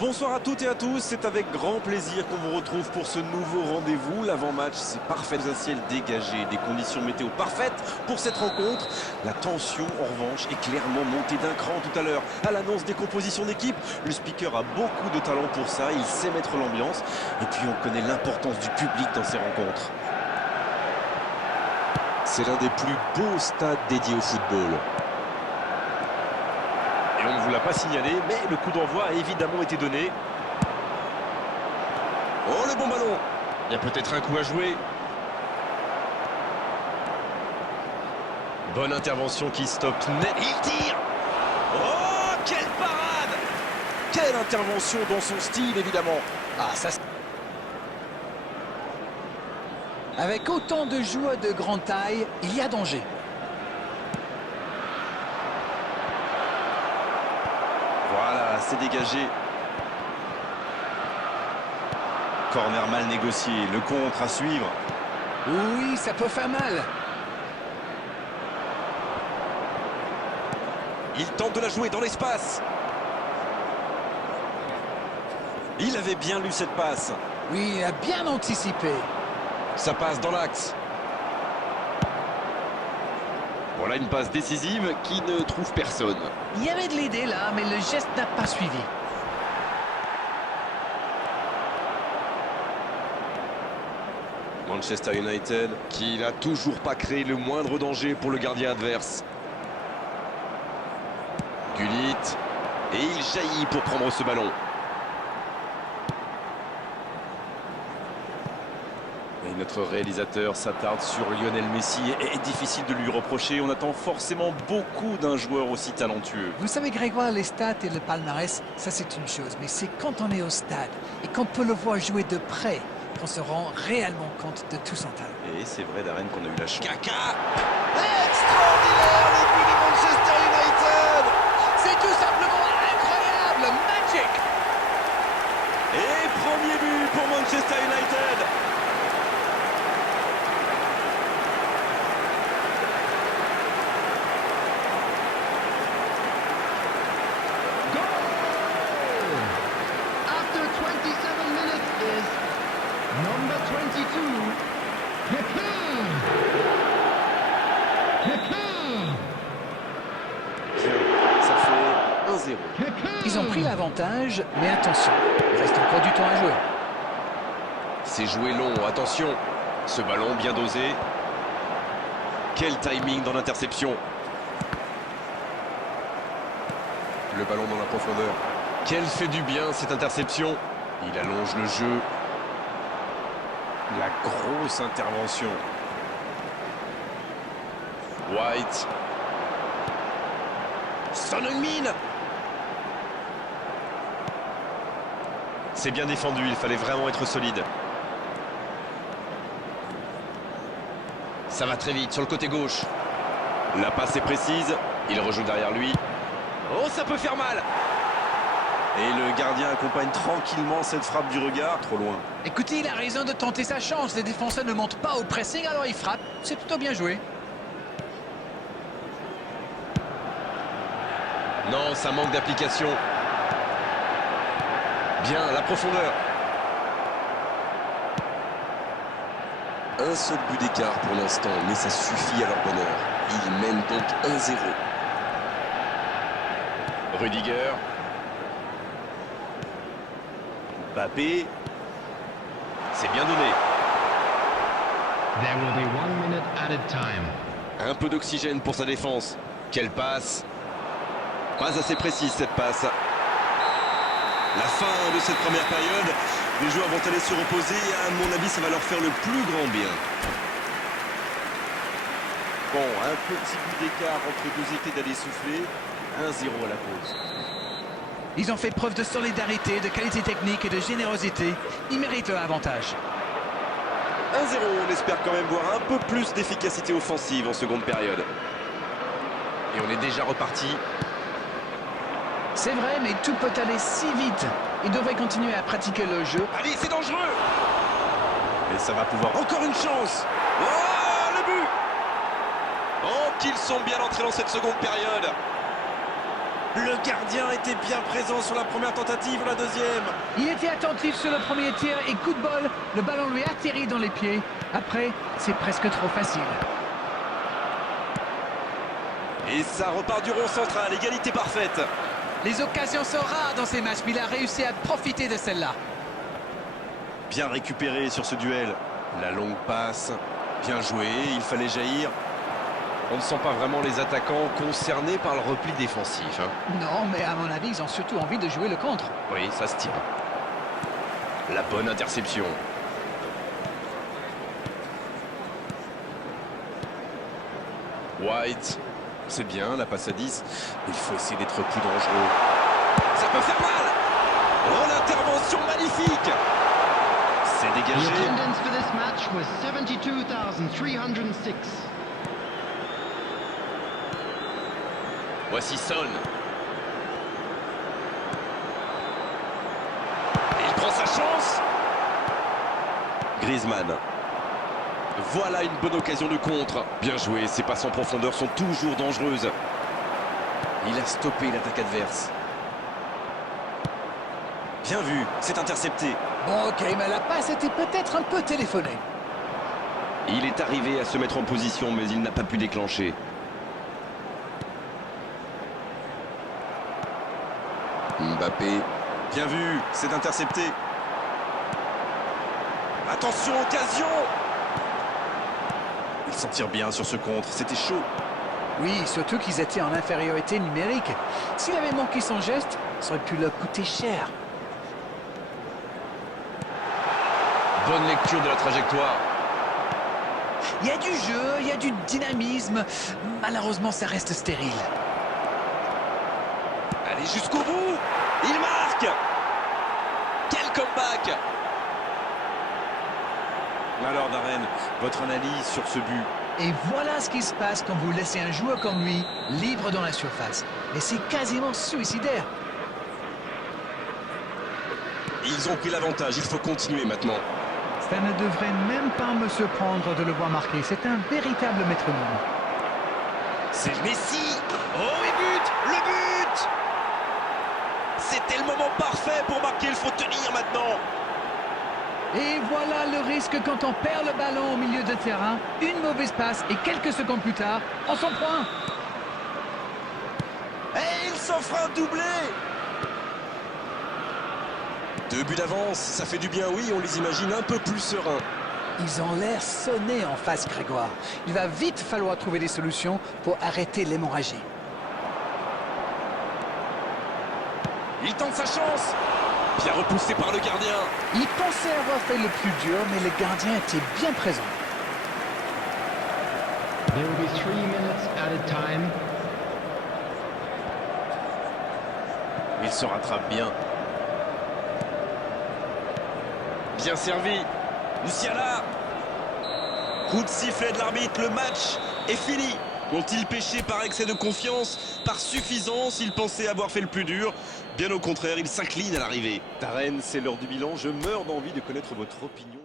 Bonsoir à toutes et à tous, c'est avec grand plaisir qu'on vous retrouve pour ce nouveau rendez-vous. L'avant-match, c'est parfait, un ciel dégagé, des conditions météo parfaites pour cette rencontre. La tension, en revanche, est clairement montée d'un cran tout à l'heure. À l'annonce des compositions d'équipe, le speaker a beaucoup de talent pour ça, il sait mettre l'ambiance. Et puis on connaît l'importance du public dans ces rencontres. C'est l'un des plus beaux stades dédiés au football. Et on ne vous l'a pas signalé, mais le coup d'envoi a évidemment été donné. Oh, le bon ballon! Il y a peut-être un coup à jouer. Bonne intervention qui stoppe net. Il tire! Oh, quelle parade! Quelle intervention dans son style, évidemment. Ah, ça... Avec autant de joueurs de grande taille, il y a danger. Voilà, c'est dégagé. Corner mal négocié, le contre à suivre. Oui, ça peut faire mal. Il tente de la jouer dans l'espace. Il avait bien lu cette passe. Oui, il a bien anticipé. Ça passe dans l'axe. Voilà une passe décisive qui ne trouve personne. Il y avait de l'idée là, mais le geste n'a pas suivi. Manchester United qui n'a toujours pas créé le moindre danger pour le gardien adverse. Gullit. Et il jaillit pour prendre ce ballon. Et notre réalisateur s'attarde sur Lionel Messi et est difficile de lui reprocher. On attend forcément beaucoup d'un joueur aussi talentueux. Vous savez, Grégoire, les stats et le palmarès, ça c'est une chose. Mais c'est quand on est au stade et qu'on peut le voir jouer de près qu'on se rend réellement compte de tout son talent. Et c'est vrai, Darren, qu'on a eu la chance. Kaka! Extraordinaire le but de Manchester United! C'est tout simplement incroyable, magic! Et premier but pour Manchester United. After 27 minutes is number 22, Pepe. Ça fait 1-0. Ils ont pris l'avantage, mais attention, il reste encore du temps à jouer. C'est joué long, attention. Ce ballon bien dosé. Quel timing dans l'interception. Le ballon dans la profondeur. Quel fait du bien cette interception. Il allonge le jeu. La grosse intervention. White. Son Heung-min. C'est bien défendu, il fallait vraiment être solide. Ça va très vite sur le côté gauche. La passe est précise, il rejoue derrière lui. Oh, ça peut faire mal. Et le gardien accompagne tranquillement cette frappe du regard, trop loin. Écoutez, il a raison de tenter sa chance. Les défenseurs ne montent pas au pressing, alors il frappe. C'est plutôt bien joué. Non, ça manque d'application. Bien, la profondeur. Un seul but d'écart pour l'instant, mais ça suffit à leur bonheur. Ils mènent donc 1-0. Rudiger. Mbappé. C'est bien donné. There will be 1 minute added time. Un peu d'oxygène pour sa défense. Quelle passe. Pas assez précise cette passe. La fin de cette première période. Les joueurs vont aller se reposer et à mon avis ça va leur faire le plus grand bien. Bon, un petit but d'écart entre deux étés d'aller souffler. 1-0 à la pause. Ils ont fait preuve de solidarité, de qualité technique et de générosité. Ils méritent leur avantage. 1-0, on espère quand même voir un peu plus d'efficacité offensive en seconde période. Et on est déjà reparti. C'est vrai, mais tout peut aller si vite. Ils devraient continuer à pratiquer le jeu. Allez, c'est dangereux. Et ça va pouvoir... Encore une chance. Oh, le but. Oh, qu'ils sont bien entrés dans cette seconde période. Le gardien était bien présent sur la première tentative, la deuxième. Il était attentif sur le premier tir et coup de bol, le ballon lui atterrit dans les pieds. Après, c'est presque trop facile. Et ça repart du rond central, égalité parfaite. Les occasions sont rares dans ces matchs, mais il a réussi à profiter de celle-là. Bien récupéré sur ce duel. La longue passe, bien joué, il fallait jaillir. On ne sent pas vraiment les attaquants concernés par le repli défensif. Non, mais à mon avis, ils ont surtout envie de jouer le contre. Oui, ça se tient. La bonne interception. White, c'est bien, la passe à 10. Il faut essayer d'être plus dangereux. Ça peut faire mal. Oh, l'intervention magnifique. C'est The dégagé. attendance for this match was 72,306. Voici Son. Il prend sa chance. Griezmann. Voilà une bonne occasion de contre. Bien joué, ses passes en profondeur sont toujours dangereuses. Il a stoppé l'attaque adverse. Bien vu, c'est intercepté. Bon, ok, mais la passe était peut-être un peu téléphonée. Il est arrivé à se mettre en position, mais il n'a pas pu déclencher. Mbappé. Bien vu, c'est intercepté. Attention, occasion. Il s'en tire bien sur ce contre, c'était chaud. Oui, surtout qu'ils étaient en infériorité numérique. S'il avait manqué son geste, ça aurait pu leur coûter cher. Bonne lecture de la trajectoire. Il y a du jeu, il y a du dynamisme. Malheureusement, ça reste stérile. Allez jusqu'au bout. Il marque. Quel comeback. Alors Darren, votre analyse sur ce but? Et voilà ce qui se passe quand vous laissez un joueur comme lui libre dans la surface. Mais c'est quasiment suicidaire. Ils ont pris l'avantage, il faut continuer maintenant. Ça ne devrait même pas me surprendre de le voir marquer. C'est un véritable métronome. C'est Messi. Oh, et but. Le but. C'était le moment parfait pour marquer, il faut tenir maintenant. Et voilà le risque quand on perd le ballon au milieu de terrain. Une mauvaise passe et quelques secondes plus tard, on s'en prend. Et il s'offre un doublé. 2 buts d'avance, ça fait du bien, oui, on les imagine un peu plus sereins. Ils ont l'air sonnés en face, Grégoire. Il va vite falloir trouver des solutions pour arrêter l'hémorragie. Il tente sa chance. Bien repoussé par le gardien. Il pensait avoir fait le plus dur, mais le gardien était bien présent. There will be 3 minutes added time. Il se rattrape bien. Bien servi. Musiala. Coup de sifflet de l'arbitre, le match est fini. Ont-ils péché par excès de confiance, par suffisance? Ils pensaient avoir fait le plus dur. Bien au contraire, ils s'inclinent à l'arrivée. Darren, c'est l'heure du bilan. Je meurs d'envie de connaître votre opinion.